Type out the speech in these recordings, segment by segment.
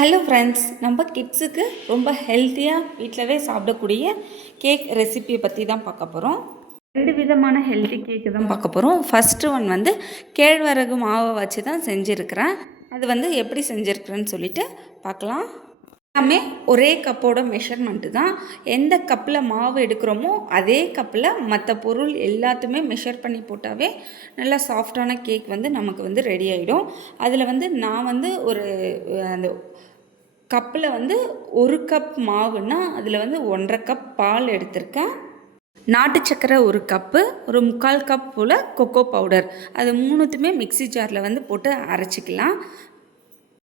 Hello friends, நம்ம கிட்ஸுக்கு ரொம்ப ஹெல்த்தியாக வீட்டிலவே சாப்பிடக்கூடிய கேக் ரெசிபியை பற்றி தான் பார்க்க போகிறோம். 2 விதமான ஹெல்த்தி கேக்கு தான் பார்க்க போகிறோம். ஃபஸ்ட்டு ஒன் வந்து கேழ்வரகு மாவை வச்சு தான் செஞ்சுருக்கிறேன். அது வந்து எப்படி செஞ்சுருக்கிறேன்னு சொல்லிட்டு பார்க்கலாம். எல்லாமே ஒரே கப்போட மெஷர்மெண்ட்டு தான். எந்த கப்பில் மாவு எடுக்கிறோமோ அதே கப்பில் மற்ற பொருள் எல்லாத்தையுமே மெஷர் பண்ணி போட்டாவே நல்லா சாஃப்டான கேக் வந்து நமக்கு வந்து ரெடி ஆகிடும். அதில் வந்து நான் வந்து அந்த கப்பில் வந்து 1 கப் மாவுன்னா அதில் வந்து 1.5 கப் பால் எடுத்திருக்கேன். நாட்டு சக்கரை 1 கப்பு, ஒரு 3/4 கப் போல் கொக்கோ பவுடர், அது 3த்துமே மிக்சி ஜாரில் வந்து போட்டு அரைச்சிக்கலாம்.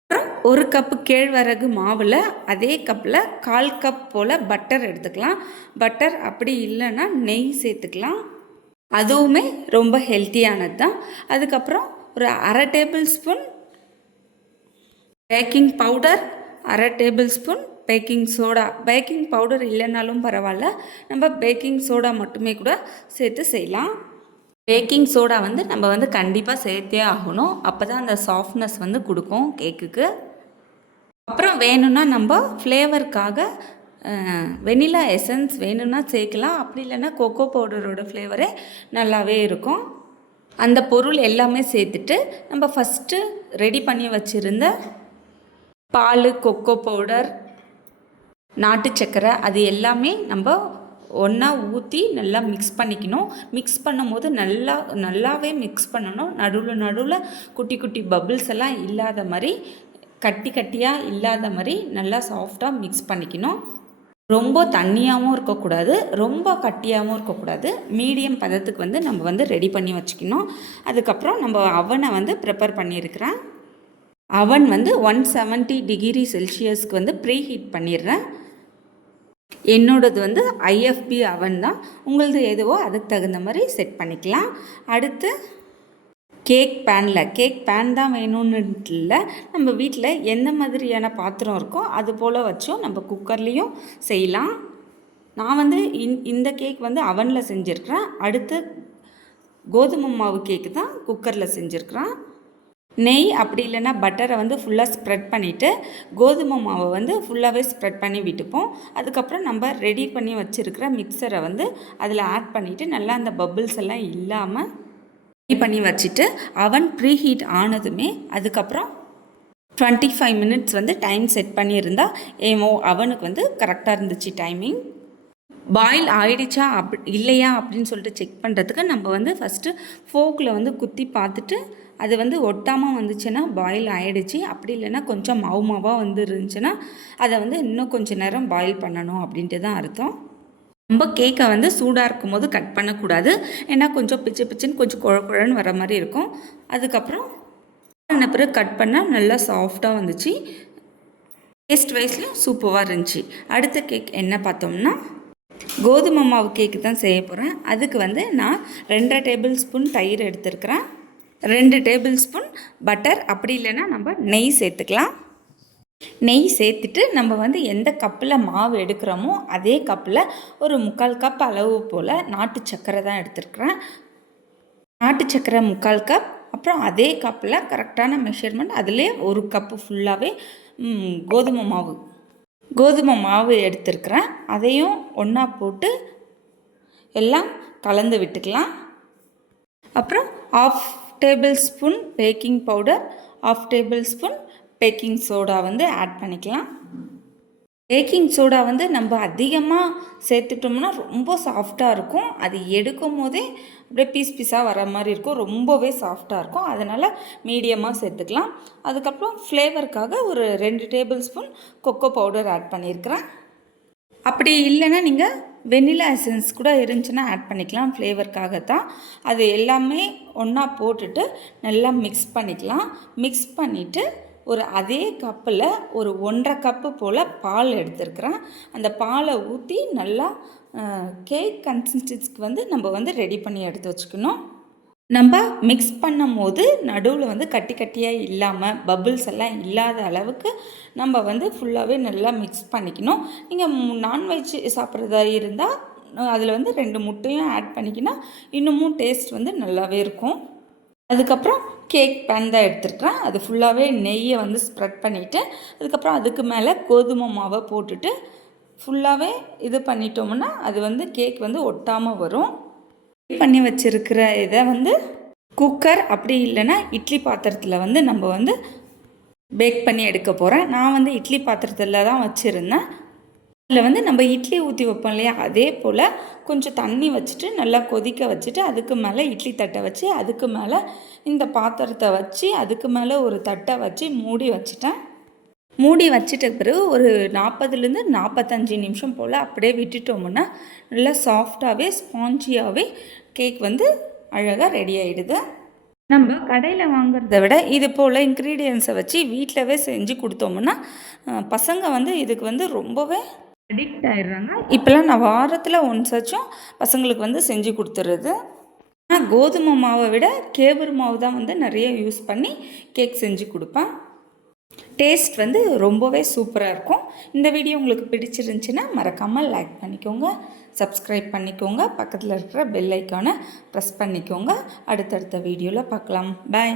அப்புறம் 1 கப்பு கேழ்வரகு மாவில் அதே கப்பில் 1/4 கப் போல் பட்டர் எடுத்துக்கலாம். பட்டர் அப்படி இல்லைன்னா நெய் சேர்த்துக்கலாம். அதுவுமே ரொம்ப ஹெல்த்தியானது தான். அதுக்கப்புறம் ஒரு 1/2 table spoon baking powder, 1/2 table spoon baking soda. Baking powder இல்லைனாலும் பரவாயில்ல, நம்ம பேக்கிங் சோடா மட்டுமே கூட சேர்த்து செய்யலாம். பேக்கிங் சோடா வந்து நம்ம வந்து கண்டிப்பாக சேர்த்தே ஆகணும். அப்போ தான் அந்த சாஃப்ட்னஸ் வந்து கொடுக்கும் கேக்குக்கு. அப்புறம் வேணும்னா நம்ம ஃப்ளேவருக்காக வெனிலா எசன்ஸ் வேணும்னா சேர்க்கலாம். அப்படி இல்லைன்னா கொக்கோ பவுடரோட ஃப்ளேவரே நல்லாவே இருக்கும். அந்த பொருள் எல்லாமே சேர்த்துட்டு நம்ம ஃபஸ்ட்டு ரெடி பண்ணி வச்சுருந்த பால், கொக்கோ பவுடர், நாட்டு சக்கரை அது எல்லாமே நம்ம ஒன்றா ஊற்றி நல்லா மிக்ஸ் பண்ணிக்கணும். மிக்ஸ் பண்ணும் போது நல்லாவே மிக்ஸ் பண்ணணும். நடுவில் குட்டி குட்டி பபிள்ஸ் எல்லாம் இல்லாத மாதிரி, கட்டியாக இல்லாத மாதிரி நல்லா சாஃப்டாக மிக்ஸ் பண்ணிக்கணும். ரொம்ப தண்ணியாகவும் இருக்கக்கூடாது, ரொம்ப கட்டியாகவும் இருக்கக்கூடாது. மீடியம் பதத்துக்கு வந்து நம்ம வந்து ரெடி பண்ணி வச்சுக்கணும். அதுக்கப்புறம் நம்ம அவனை வந்து ப்ரிப்பேர் பண்ணியிருக்கிறேன். அவன் வந்து 170 டிகிரி செல்சியஸ்க்கு வந்து ப்ரீ ஹீட் பண்ணிடுறேன். என்னோடது வந்து ஐஎஃப்பி அவன் தான். உங்களது எதுவோ அதுக்கு தகுந்த மாதிரி செட் பண்ணிக்கலாம். அடுத்து கேக் பேன் தான் வேணும்னு இல்லை, நம்ம வீட்டில் எந்த மாதிரியான பாத்திரம் இருக்கோ அது போல் வச்சும் நம்ம குக்கர்லேயும் செய்யலாம். நான் வந்து இந்த கேக் வந்து அவனில் செஞ்சுருக்கிறேன். அடுத்து கோதுமை மாவு கேக்கு தான் குக்கரில் செஞ்சுருக்கிறேன். நெய் அப்படி இல்லைன்னா பட்டரை வந்து ஃபுல்லாக ஸ்ப்ரெட் பண்ணிவிட்டு கோதுமை மாவை வந்து ஃபுல்லாகவே ஸ்ப்ரெட் பண்ணி விட்டுப்போம். அதுக்கப்புறம் நம்ம ரெடி பண்ணி வச்சுருக்கிற மிக்சரை வந்து அதில் ஆட் பண்ணிவிட்டு நல்லா அந்த பபிள்ஸ் எல்லாம் இல்லாமல் ரெடி பண்ணி வச்சுட்டு அவன் ப்ரீ ஹீட் ஆனதுமே அதுக்கப்புறம் 25 மினிட்ஸ் வந்து டைம் செட் பண்ணியிருந்தால் அவனுக்கு வந்து கரெக்டாக இருந்துச்சு டைமிங். பாயில் ஆகிடுச்சா இல்லையா அப்படின்னு சொல்லிட்டு செக் பண்ணுறதுக்கு நம்ம வந்து ஃபஸ்ட்டு ஃபோக்கில் வந்து குத்தி பார்த்துட்டு அது வந்து ஒட்டாமல் வந்துச்சுன்னா பாயில் ஆகிடுச்சு. அப்படி இல்லைன்னா கொஞ்சம் மாவாக வந்து இருந்துச்சுன்னா அதை வந்து இன்னும் கொஞ்சம் நேரம் பாயில் பண்ணணும் அப்படின்ட்டு தான் அர்த்தம். ரொம்ப கேக்கை வந்து சூடாக இருக்கும் போது கட் பண்ணக்கூடாது. ஏன்னா கொஞ்சம் பிச்சுன்னு கொஞ்சம் குழன்னு வர மாதிரி இருக்கும். அதுக்கப்புறம் என்ன பிறகு கட் பண்ணால் நல்லா சாஃப்டாக வந்துச்சு. டேஸ்ட் வைஸ்லையும் சூப்பராக இருந்துச்சு. அடுத்த கேக் என்ன பார்த்தோம்னா கோதுமை மாவு கேக்கு தான் செய்ய போகிறேன். அதுக்கு வந்து நான் 2 டேபிள் ஸ்பூன் தயிர் எடுத்துருக்கிறேன், 2 டேபிள் ஸ்பூன் பட்டர், அப்படி இல்லைன்னா நம்ம நெய் சேர்த்துக்கலாம். நெய் சேர்த்துட்டு நம்ம வந்து எந்த கப்பில் மாவு எடுக்கிறோமோ அதே கப்பில் ஒரு 3/4 கப் அளவு போல் நாட்டு சக்கரை தான் எடுத்துருக்குறேன். நாட்டு சக்கரை 3/4 கப். அப்புறம் அதே கப்பில் கரெக்டான மெஷர்மெண்ட் அதிலே 1 கப்பு ஃபுல்லாகவே கோதுமை மாவு எடுத்துருக்கிறேன். அதையும் ஒன்றா போட்டு எல்லாம் கலந்து விட்டுக்கலாம். அப்புறம் 1/2 table spoon baking powder, 1/2 table spoon baking soda வந்து ஆட் பண்ணிக்கலாம். பேக்கிங் சோடா வந்து நம்ம அதிகமாக சேர்த்துட்டோம்னா ரொம்ப சாஃப்டாக இருக்கும். அது எடுக்கும் போதே அப்படியே பீஸாக வர மாதிரி இருக்கும், ரொம்பவே சாஃப்டாக இருக்கும். அதனால் மீடியமாக சேர்த்துக்கலாம். அதுக்கப்புறம் ஃப்ளேவருக்காக ஒரு 2 tablespoon cocoa powder add பண்ணியிருக்கிறேன். அப்படி இல்லைன்னா நீங்கள் வெனிலா எசன்ஸ் கூட இருந்துச்சுன்னா ஆட் பண்ணிக்கலாம், ஃப்ளேவருக்காக தான். அது எல்லாமே ஒன்றா போட்டுட்டு நல்லா மிக்ஸ் பண்ணிக்கலாம். மிக்ஸ் பண்ணிவிட்டு அதே கப்பில் ஒரு 1.5 கப்பு போல் பால் எடுத்துருக்கிறேன். அந்த பாலை ஊற்றி நல்லா கேக் கன்சிஸ்டன்சிக்கு வந்து நம்ம வந்து ரெடி பண்ணி எடுத்து வச்சுக்கணும். நம்ம மிக்ஸ் பண்ணும் போது நடுவில் வந்து கட்டியாக இல்லாமல் பபிள்ஸ் எல்லாம் இல்லாத அளவுக்கு நம்ம வந்து ஃபுல்லாகவே நல்லா மிக்ஸ் பண்ணிக்கணும். நீங்கள் நான்வெஜ் சாப்பிட்றதா இருந்தால் அதில் வந்து 2 முட்டையும் ஆட் பண்ணிக்கினா இன்னமும் டேஸ்ட் வந்து நல்லாவே இருக்கும். அதுக்கப்புறம் கேக் பேன் தான் எடுத்துருக்கிறேன். அது ஃபுல்லாகவே நெய்யை வந்து ஸ்ப்ரெட் பண்ணிவிட்டு அதுக்கப்புறம் அதுக்கு மேலே கோதுமை மாவை போட்டுட்டு ஃபுல்லாகவே இது பண்ணிட்டோம்னா அது வந்து கேக் வந்து ஒட்டாமல் வரும். பண்ணி வச்சுருக்கிற இதை வந்து குக்கர் அப்படி இல்லைன்னா இட்லி பாத்திரத்தில் வந்து நம்ம வந்து பேக் பண்ணி எடுக்க போகிறேன். நான் வந்து இட்லி பாத்திரத்தில் தான் வச்சுருந்தேன். அதில் வந்து நம்ம இட்லி ஊற்றி வைப்போம் இல்லையா, அதே போல் கொஞ்சம் தண்ணி வச்சுட்டு நல்லா கொதிக்க வச்சுட்டு அதுக்கு மேலே இட்லி தட்டை வச்சு அதுக்கு மேலே இந்த பாத்திரத்தை வச்சு அதுக்கு மேலே ஒரு தட்டை வச்சு மூடி வச்சுட்டேன். மூடி வச்சிட்ட பிறகு ஒரு 40லேருந்து 45 நிமிஷம் போல் அப்படியே விட்டுட்டோம்னா நல்லா சாஃப்டாகவே ஸ்பாஞ்சியாகவே கேக் வந்து அழகாக ரெடி ஆகிடுது. நம்ம கடையில் வாங்குறத விட இது போல் இன்க்ரீடியன்ஸை வச்சு வீட்டிலவே செஞ்சு கொடுத்தோம்னா பசங்க வந்து இதுக்கு வந்து ரொம்பவே அடிக்ட் ஆகிடுறாங்க. இப்போல்லாம் நான் வாரத்தில் ஒன்ஸாச்சும் பசங்களுக்கு வந்து செஞ்சு கொடுத்துறது. ஆனால் கோதுமை மாவை விட கேவுரு மாவு தான் வந்து நிறைய யூஸ் பண்ணி கேக் செஞ்சு கொடுப்பேன். டேஸ்ட் வந்து ரொம்பவே சூப்பராக இருக்கும். இந்த வீடியோ உங்களுக்கு பிடிச்சிருந்துச்சின்னா மறக்காமல் லைக் பண்ணிக்கோங்க, சப்ஸ்கிரைப் பண்ணிக்கோங்க, பக்கத்தில் இருக்கிற பெல் ஐக்கானை ப்ரெஸ் பண்ணிக்கோங்க. அடுத்தடுத்த வீடியோவில் பார்க்கலாம். பாய்.